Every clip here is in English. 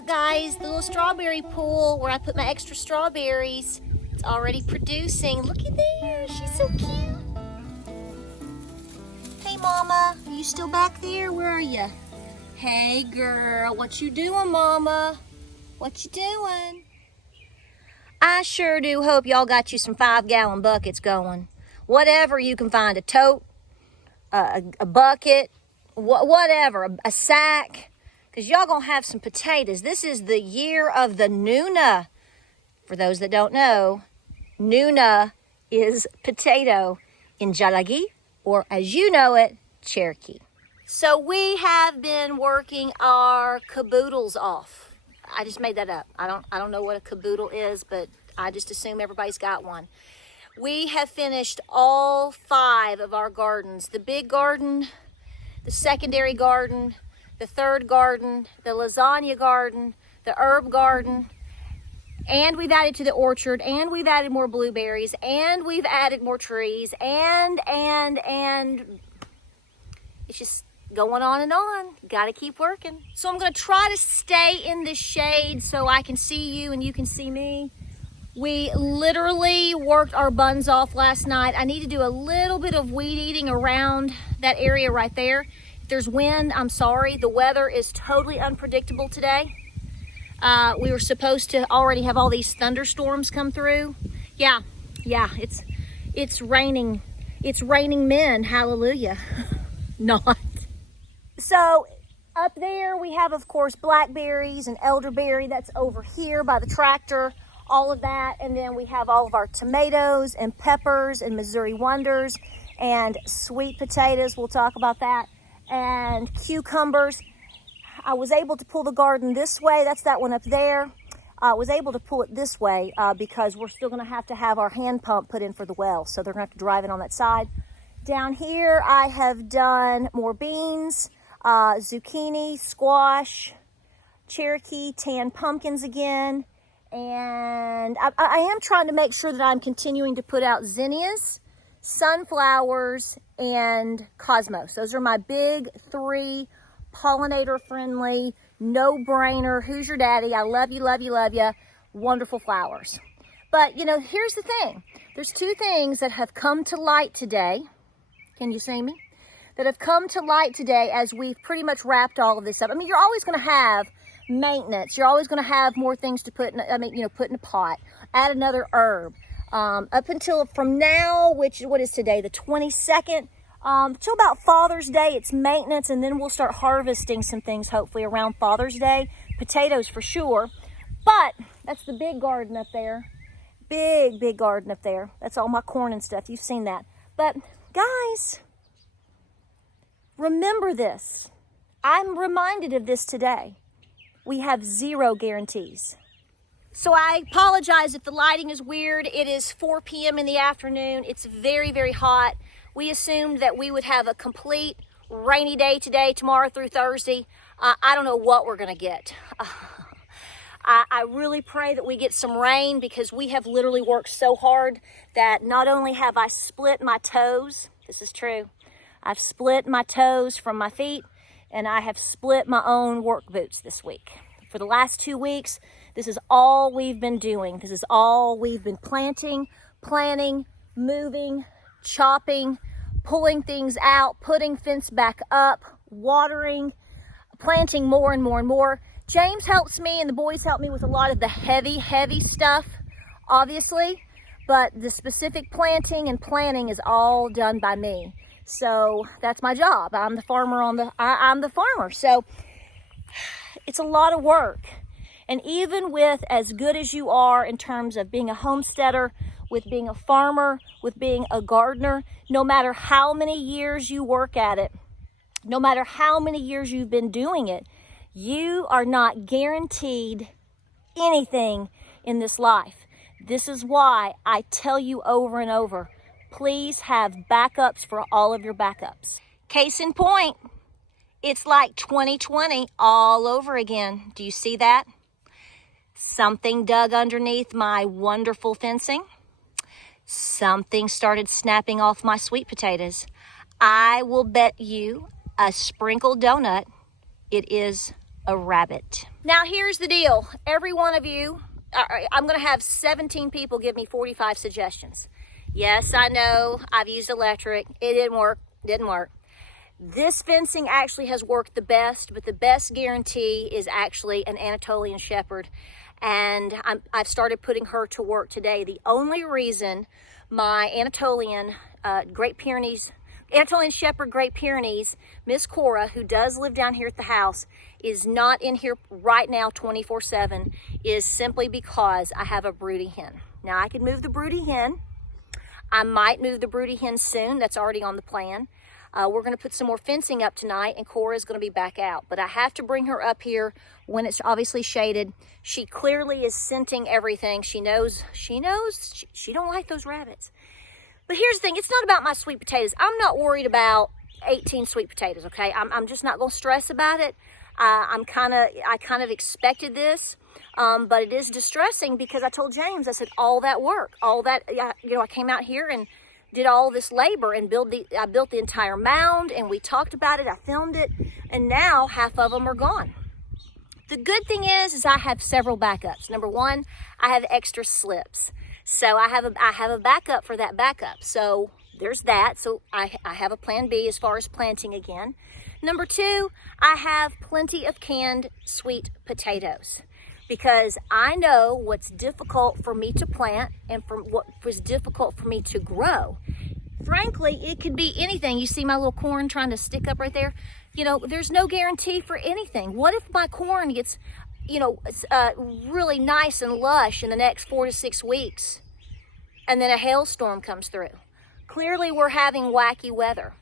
look guys, the little strawberry pool where I put my extra strawberries, it's already producing. Look at there, she's so cute. Hey mama, are you still back there? Where are you? Hey girl, what you doing mama? What you doing? I sure do hope y'all got you some 5-gallon buckets going. Whatever you can find, a tote, a bucket, whatever, a sack, because y'all gonna have some potatoes. This is the year of the Nuna. For those that don't know, Nuna is potato in Jalagi, or as you know it, Cherokee. So we have been working our caboodles off. I just made that up. I don't know what a caboodle is, but I just assume everybody's got one. We have finished all 5 of our gardens. The big garden, the secondary garden, the third garden, the lasagna garden, the herb garden, and we've added to the orchard, and we've added more blueberries, and we've added more trees, and it's just going on and on. Gotta keep working. So I'm gonna try to stay in the shade so I can see you and you can see me. We literally worked our buns off last night. I need to do a little bit of weed eating around that area right there. If there's wind, I'm sorry. The weather is totally unpredictable today. We were supposed to already have all these thunderstorms come through. Yeah, it's raining. It's raining men, hallelujah. Not. So up there we have, of course, blackberries and elderberry. That's over here by the tractor, all of that. And then we have all of our tomatoes and peppers and Missouri Wonders and sweet potatoes. We'll talk about that. And cucumbers. I was able to pull the garden this way. That's that one up there. I was able to pull it this way because we're still going to have our hand pump put in for the well. So they're going to have to drive it on that side. Down here, I have done more beans, zucchini, squash, Cherokee, tan pumpkins again. And I am trying to make sure that I'm continuing to put out zinnias, sunflowers, and cosmos. Those are my big 3 pollinator-friendly, no-brainer, who's your daddy, I love you, love you, love you, wonderful flowers. But, you know, here's the thing. There's 2 things that have come to light today. Can you see me? That have come to light today as we've pretty much wrapped all of this up. I mean, you're always going to have maintenance. You're always going to have more things to put in, put in a pot. Add another herb. Up until from now, what is today, the 22nd, till about Father's Day, it's maintenance, and then we'll start harvesting some things hopefully around Father's Day. Potatoes for sure. But that's the big garden up there. Big garden up there. That's all my corn and stuff. You've seen that. But guys, remember this. I'm reminded of this today. We have 0 guarantees. So I apologize if the lighting is weird. It is 4 p.m. in the afternoon. It's very, very hot. We assumed that we would have a complete rainy day today, tomorrow through Thursday. I don't know what we're going to get. I really pray that we get some rain because we have literally worked so hard that not only have I split my toes, this is true, I've split my toes from my feet, and I have split my own work boots this week. For the last 2 weeks, this is all we've been doing. This is all we've been planting, planning, moving, chopping, pulling things out, putting fence back up, watering, planting more and more and more. James helps me and the boys help me with a lot of the heavy stuff, obviously, but the specific planting and planning is all done by me. So that's my job. I'm the farmer I'm the farmer. So it's a lot of work. And even with as good as you are in terms of being a homesteader, with being a farmer, with being a gardener, no matter how many years you work at it, no matter how many years you've been doing it, you are not guaranteed anything in this life. This is why I tell you over and over, please have backups for all of your backups. Case in point, it's like 2020 all over again. Do you see that? Something dug underneath my wonderful fencing. Something started snapping off my sweet potatoes. I will bet you a sprinkled donut it is a rabbit. Now here's the deal. Every one of you, I'm going to have 17 people give me 45 suggestions. Yes, I know I've used electric. It didn't work. This fencing actually has worked the best, but the best guarantee is actually an Anatolian Shepherd. And I've started putting her to work today. The only reason my Anatolian Shepherd Great Pyrenees, Miss Cora, who does live down here at the house, is not in here right now 24/7 is simply because I have a broody hen. Now I could move the broody hen. I might move the broody hen soon. That's already on the plan. We're going to put some more fencing up tonight, and Cora is going to be back out. But I have to bring her up here when it's obviously shaded. She clearly is scenting everything. She knows she don't like those rabbits. But here's the thing. It's not about my sweet potatoes. I'm not worried about 18 sweet potatoes, okay? I'm just not going to stress about it. I kind of expected this, but it is distressing because I told James, I said, all that work, all that, I came out here and did all this labor and I built the entire mound, and we talked about it, I filmed it, and now half of them are gone. The good thing is I have several backups. Number one, I have extra slips. So I have a backup for that backup. So there's that. So I have a plan B as far as planting again. Number two, I have plenty of canned sweet potatoes because I know what's difficult for me to plant and from what was difficult for me to grow. Frankly, it could be anything. You see my little corn trying to stick up right there? There's no guarantee for anything. What if my corn gets, really nice and lush in the next 4 to 6 weeks and then a hailstorm comes through? Clearly, we're having wacky weather.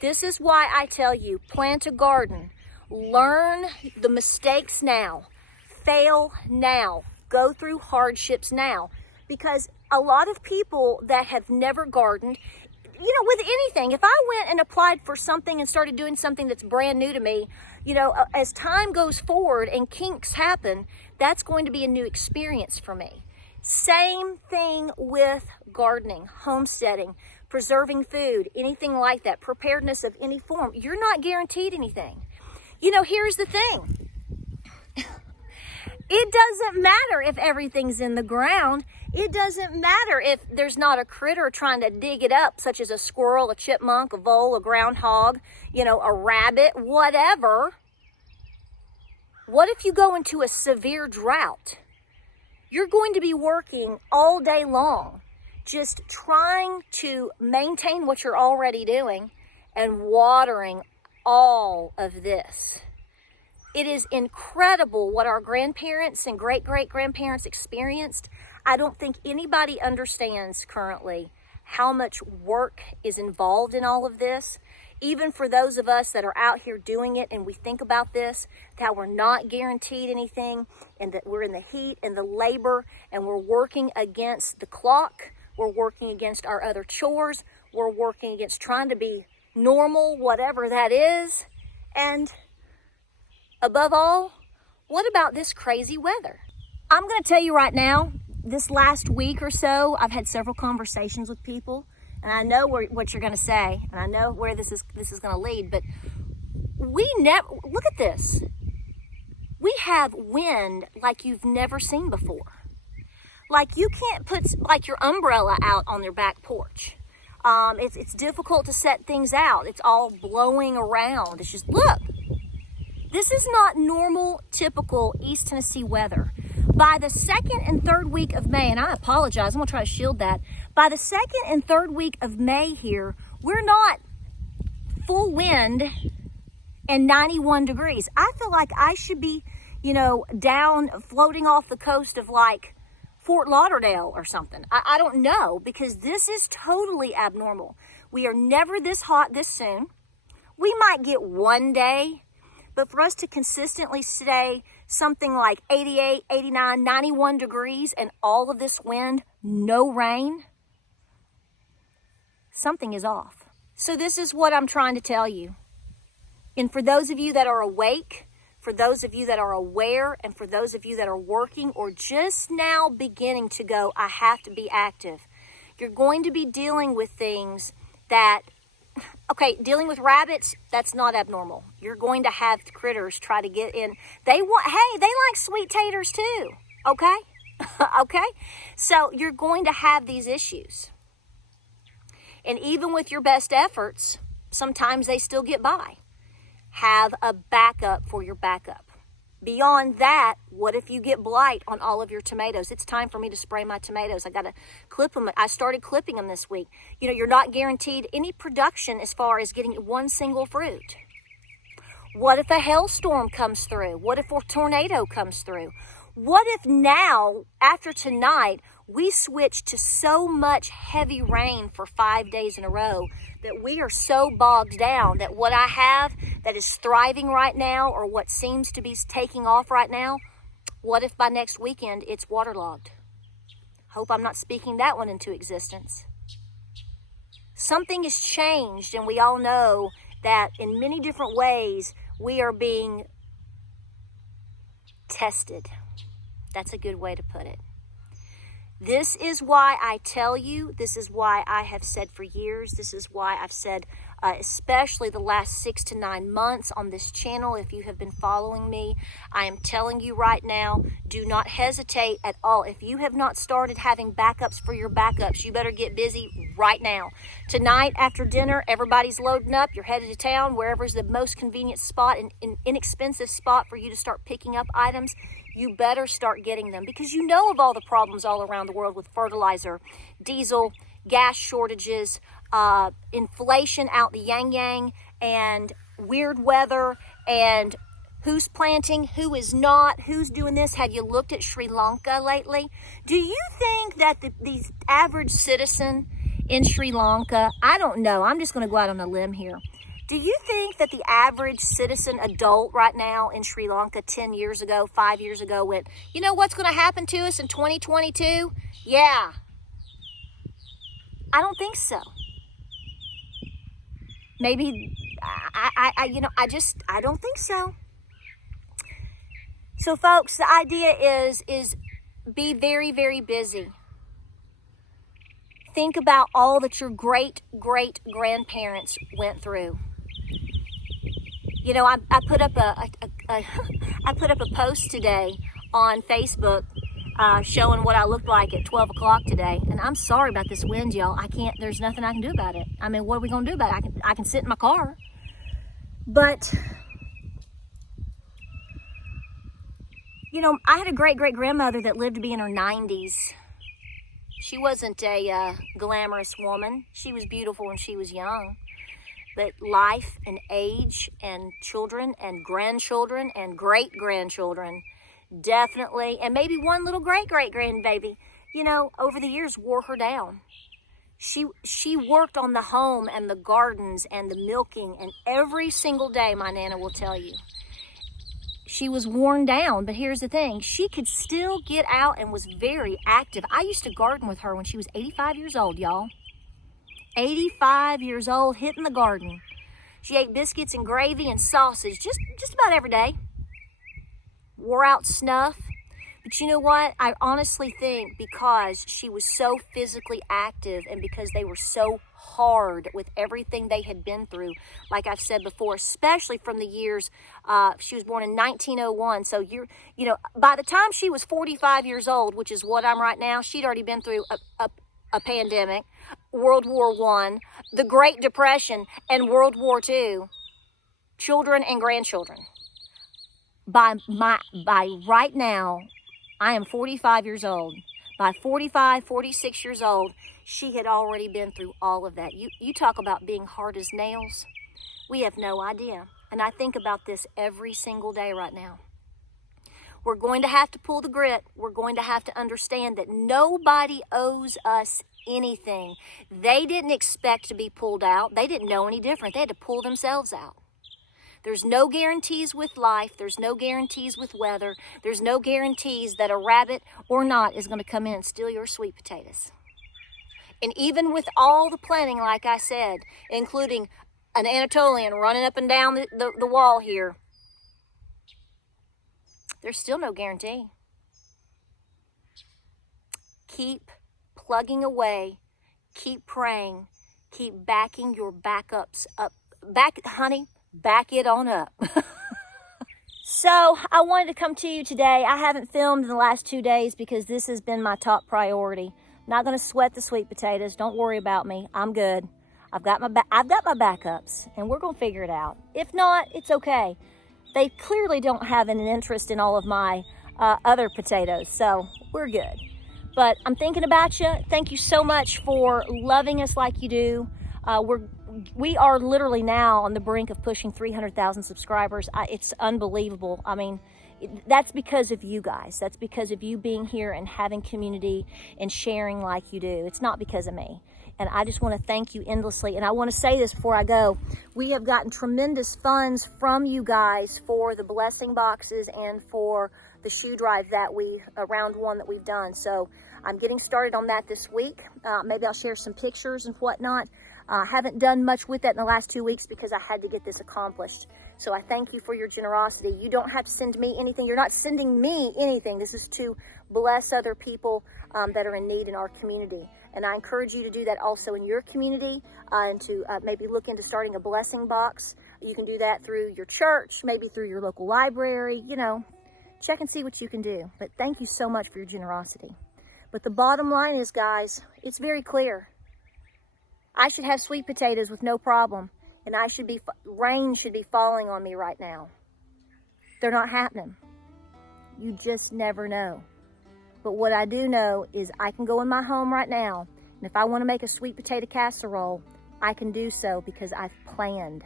This is why I tell you, plant a garden. Learn the mistakes now. Fail now. Go through hardships now. Because a lot of people that have never gardened, with anything, if I went and applied for something and started doing something that's brand new to me, as time goes forward and kinks happen, that's going to be a new experience for me. Same thing with gardening, homesteading, preserving food, anything like that, preparedness of any form. You're not guaranteed anything. Here's the thing. It doesn't matter if everything's in the ground. It doesn't matter if there's not a critter trying to dig it up, such as a squirrel, a chipmunk, a vole, a groundhog, a rabbit, whatever. What if you go into a severe drought? You're going to be working all day long, just trying to maintain what you're already doing and watering all of this. It is incredible what our grandparents and great-great-grandparents experienced. I don't think anybody understands currently how much work is involved in all of this. Even for those of us that are out here doing it and we think about this, that we're not guaranteed anything and that we're in the heat and the labor and we're working against the clock. We're working against our other chores. We're working against trying to be normal, whatever that is. And above all, what about this crazy weather? I'm going to tell you right now, this last week or so, I've had several conversations with people, and I know what you're going to say, and I know where this is going to lead, but look at this. We have wind like you've never seen before. Like you can't put your umbrella out on your back porch. It's difficult to set things out. It's all blowing around. It's just, look. This is not normal, typical East Tennessee weather. By the second and third week of May, and I apologize, I'm going to try to shield that. By the second and third week of May here, we're not full wind and 91 degrees. I feel like I should be, down floating off the coast of like Fort Lauderdale or something. I don't know, because this is totally abnormal. We are never this hot this soon. We might get one day, but for us to consistently stay something like 88, 89, 91 degrees and all of this wind, no rain, something is off. So this is what I'm trying to tell you. And for those of you that are awake, for those of you that are aware, and for those of you that are working or just now beginning to go, I have to be active. You're going to be dealing with things that Okay, dealing with rabbits, that's not abnormal. You're going to have critters try to get in. They like sweet taters too, okay? Okay? So you're going to have these issues. And even with your best efforts, sometimes they still get by. Have a backup for your backup. Beyond that, what if you get blight on all of your tomatoes? It's time for me to spray my tomatoes. I got to clip them. I started clipping them this week. You're not guaranteed any production as far as getting one single fruit. What if a hailstorm comes through? What if a tornado comes through? What if now, after tonight, we switch to so much heavy rain for 5 days in a row that we are so bogged down that what I have that is thriving right now, or what seems to be taking off right now, what if by next weekend it's waterlogged? Hope I'm not speaking that one into existence. Something has changed, and we all know that in many different ways we are being tested. That's a good way to put it. This is why I tell you, this is why I have said for years, this is why I've said, especially the last 6 to 9 months on this channel, if you have been following me, I am telling you right now, do not hesitate at all. If you have not started having backups for your backups, you better get busy right now. Tonight after dinner, everybody's loading up, you're headed to town, wherever's the most convenient spot and inexpensive spot for you to start picking up items. You better start getting them, because you know of all the problems all around the world with fertilizer, diesel, gas shortages, inflation out the yang, and weird weather, and who's planting, who is not, who's doing this. Have you looked at Sri Lanka lately? Do you think that the average citizen in Sri Lanka, I don't know, I'm just going to go out on a limb here. Do you think that the average citizen adult right now in Sri Lanka 10 years ago, 5 years ago went, you know what's going to happen to us in 2022? Yeah. I don't think so. Maybe, I don't think so. So folks, the idea is be very, very busy. Think about all that your great-great-grandparents went through. I put up I put up a post today on Facebook showing what I looked like at 12 o'clock today. And I'm sorry about this wind, y'all. There's nothing I can do about it. I mean, what are we going to do about it? I can sit in my car. But, I had a great-great-grandmother that lived to be in her 90s. She wasn't a glamorous woman. She was beautiful when she was young. But life and age and children and grandchildren and great-grandchildren definitely, and maybe one little great-great-grandbaby, over the years wore her down. She worked on the home and the gardens and the milking, and every single day, my Nana will tell you, she was worn down. But here's the thing, she could still get out and was very active. I used to garden with her when she was 85 years old, y'all. 85 years old, hitting the garden. She ate biscuits and gravy and sausage just about every day. Wore out snuff. But you know what? I honestly think because she was so physically active and because they were so hard with everything they had been through, like I've said before, especially from the years, she was born in 1901. So by the time she was 45 years old, which is what I'm right now, she'd already been through a pandemic, World War I, the Great Depression, and World War II, children and grandchildren. By right now, I am 45 years old. By 45, 46 years old, she had already been through all of that. You talk about being hard as nails. We have no idea. And I think about this every single day right now. We're going to have to pull the grit. We're going to have to understand that nobody owes us anything. They didn't expect to be pulled out. They didn't know any different. They had to pull themselves out. There's no guarantees with life. There's no guarantees with weather. There's no guarantees that a rabbit or not is going to come in and steal your sweet potatoes. And even with all the planning, like I said, including an Anatolian running up and down the wall here, there's still no guarantee. Keep plugging away. Keep praying. Keep backing your backups up. Honey, back it on up. So I wanted to come to you today. I haven't filmed in the last 2 days because this has been my top priority. Not going to sweat the sweet potatoes. Don't worry about me. I'm good. I've got my backups, and we're going to figure it out. If not, it's okay. They clearly don't have an interest in all of my other potatoes, so we're good. But I'm thinking about you. Thank you so much for loving us like you do. We are literally now on the brink of pushing 300,000 subscribers. It's unbelievable. I mean, that's because of you guys. That's because of you being here and having community and sharing like you do. It's not because of me. And I just want to thank you endlessly. And I want to say this before I go. We have gotten tremendous funds from you guys for the blessing boxes and for the shoe drive that round one that we've done. So I'm getting started on that this week. Maybe I'll share some pictures and whatnot. I haven't done much with that in the last 2 weeks because I had to get this accomplished. So I thank you for your generosity. You don't have to send me anything. You're not sending me anything. This is to bless other people that are in need in our community. And I encourage you to do that also in your community and to maybe look into starting a blessing box. You can do that through your church, maybe through your local library, you know. Check and see what you can do. But thank you so much for your generosity. But the bottom line is, guys, it's very clear. I should have sweet potatoes with no problem, and rain should be falling on me right now. They're not happening. You just never know. But what I do know is I can go in my home right now, and if I want to make a sweet potato casserole, I can do so because I've planned.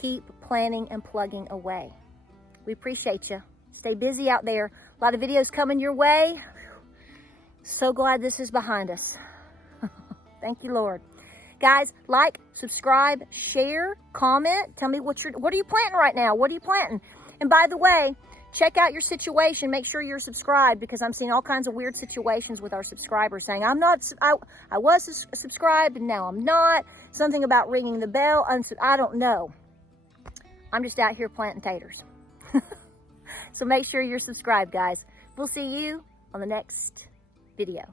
Keep planning and plugging away. We appreciate you. Stay busy out there. A lot of videos coming your way. So glad this is behind us. Thank you, Lord. Guys, like, subscribe, share, comment. Tell me what are you planting right now? What are you planting? And by the way, check out your situation. Make sure you're subscribed because I'm seeing all kinds of weird situations with our subscribers saying, I was subscribed and now I'm not. Something about ringing the bell. I don't know. I'm just out here planting taters. So make sure you're subscribed, guys. We'll see you on the next video.